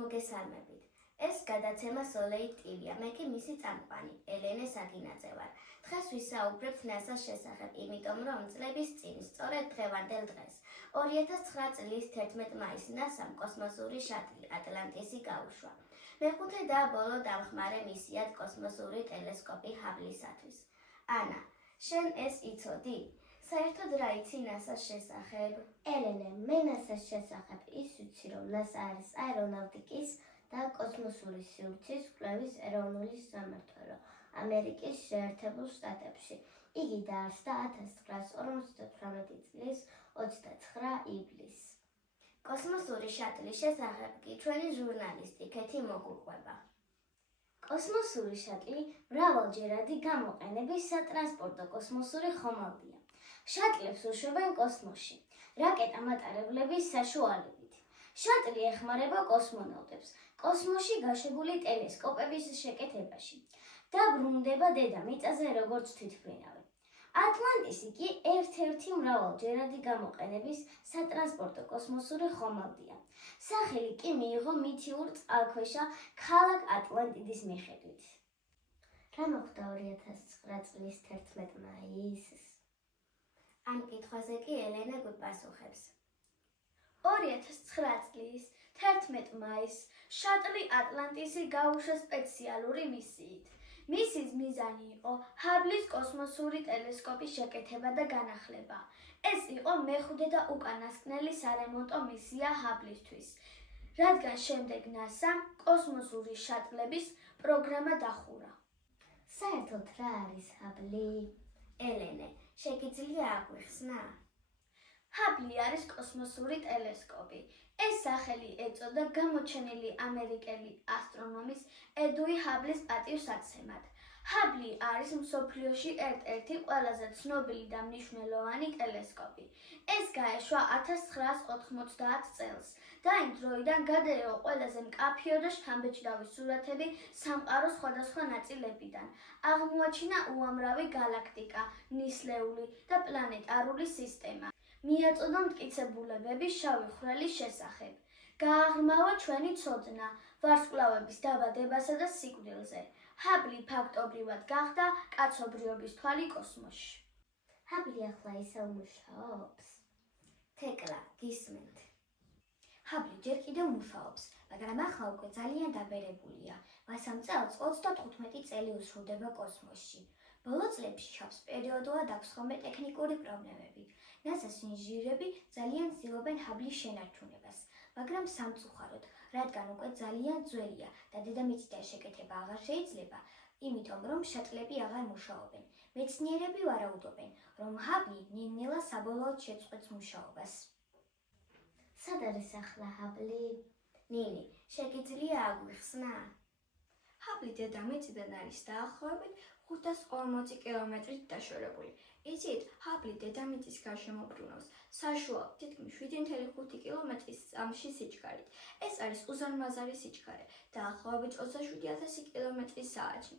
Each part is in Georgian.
მოგესალმებით. ეს გადაცემა სოლეი ტივია, მე კი მისი წამყვანი, ელენე საგინაძე ვარ. დღეს ვისაუბრებთ NASA-ს შესახებ, იმიტომ რომ წლების წინ, სწორედ დღევანდელ დღეს, 2009 წლის 11 მაისს NASA-მ კოსმოსური შატლი ატლანტისი გაუშვა. მეხუთე და ბოლო დამხმარე მისიად კოსმოსური ტელესკოპი ჰაბლისათვის. ანა, შენ ეს იცოდი? საერთოდ რა იცი NASA-ს შესახებ? ელენე, მე NASA-ს შესახებ ის ვიცი, რომ NASA არის აერონავტიკის და კოსმოსური სივრცის კვლევის ეროვნული სამმართველო ამერიკის შეერთებულ შტატებში. იგი დაარსდა 1958 წლის 29 ივლისს. კოსმოსური შატლის შესახებ კი ჩვენი ჟურნალისტი ქეთი მოგუყვება. კოსმოსური შატლი მრავალჯერადი გამოყენების სატრანსპორტო კოსმოსური ხომალდია. შატლებს უშვებენ კოსმოსში, რაკეტა-მატარებლების საშუალებით. შატლი ეხმარება კოსმონავტებს კოსმოსში გაშებული ტელესკოპების შეკეთებაში და ბრუნდება დედამიწაზე როგორც თვითმფრინავი. ატლანტისი კი ერთ-ერთი მრავალჯერადი გამოყენების სატრანსპორტო კოსმოსური ხომალდია. სახელი კი მიიღო მითიურ წყალქვეშა ქალაქ ატლანტიდის მიხედვით. რა მოხდა 2009 წლის 11 მაისს? ამ კითხვაზე კი ელენე გვიპასუხებს. 2009 წლის 11 მაისს შატლი ატლანტისი გაუშვა სპეციალური მისიით. მისიის მიზანი იყო ჰაბლის კოსმოსური ტელესკოპის შეკეთება და განახლება. ეს იყო მეხუთე და უკანასკნელი სარემონტო მისია ჰაბლისთვის, რადგან შემდეგ NASA-მ კოსმოსური შატლების პროგრამა დახურა. საერთოდ რა არის ჰაბლი? ელენე, შეგიძლია აგვიხსნა? ჰაბლი არის კოსმოსური ტელესკოპი. ეს სახელი ეწოდა გამოჩენილი ამერიკელი ასტრონომის ედუინ ჰაბლის პატივსაცემად. ჰაბლი არის მსოფლიოში ერთ-ერთი ყველაზე ცნობილი და მნიშვნელოვანი ტელესკოპი. ეს გაეშვა 1990 წელს და იმ დროიდან გადაიღო ყველაზე მკაფიო და შთამბეჭდავი სურათები სამყაროს სხვადასხვა ნაწილებიდან. აღმოაჩინა უამრავი გალაქტიკა, ნისლეული და პლანეტარული სისტემა. მიაწოდა მტკიცებულებები შავი ხვრელის შესახებ. გააღრმავა ჩვენი ცოდნა ვარსკვლავების დაბადებასა და სიკვდილზე. ჰაბლი ფაქტობრივად გახდა კაცობრიობის თვალი კოსმოსში. ჰაბლი ახლა ისევ მუშაობს? თეკლა, გისმენთ. ჰაბლი ჯერ კიდევ მუშაობს, მაგრამ ახლა უკვე ძალიან დაბერებულია. მას ამ წელს 35 წელი უსრულდება კოსმოსში. ბოლო წლებში შავს პერიოდულად აქვს ხოლმე ტექნიკური პრობლემები. NASA-ს ინჟინრები ძალიან ცდილობენ ჰაბლის შენარჩუნებას, მაგრამ სამწუხაროდ, რადგან უკვე ძალიან ძველია და დედამიწიდან შეკეთება აღარ შეიძლება, იმიტომ რომ შატლები აღარ მუშაობენ. მეცნიერები ვარაუდობენ, რომ ჰაბლი ნელ-ნელა საბოლოოდ შეწყვეტს მუშაობას. სად არის ახლა ჰაბლი? ნინი, შეგიძლია აგვიხსნა? ჰაბლი დედამიწიდან არის დაახლოებით 540 კილომეტრით დაშორებული. იცით, ჰაბლი დედამიწის გარშემო ბრუნავს საშუალო თითქმის 7,5 კილომეტრის წამში სიჩქარით. ეს არის უზარმაზარი სიჩქარე, დაახლოებით 27,000 კილომეტრი საათში.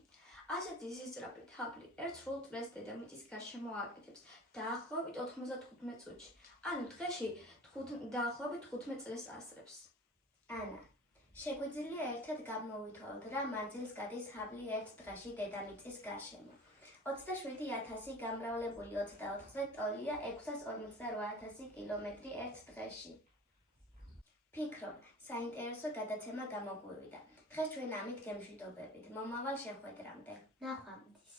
ასეთი სისწრაფით ჰაბლი ერთ სრულ წრეს დედამიწის გარშემო აკეთებს დაახლოებით 95 წუთში, ანუ დღეში დაახლოებით 15 წრეს ასწრებს. ანა, შეგვიძლია ერთად გამოვითვალოთ, რა მანძილს გადის ჰაბლი ერთ დღეში დედამიწის გარშემო. 27,000 გამრავლებული 24-ზე ტოლია 648,000 კილომეტრი ერთ დღეში. ფიქრობ, საინტერესო გადაცემა გამოგვივიდა. დღეს ჩვენ ამით გემშვიდობებით. მომავალ შეხვედრამდე. ნახვამდის.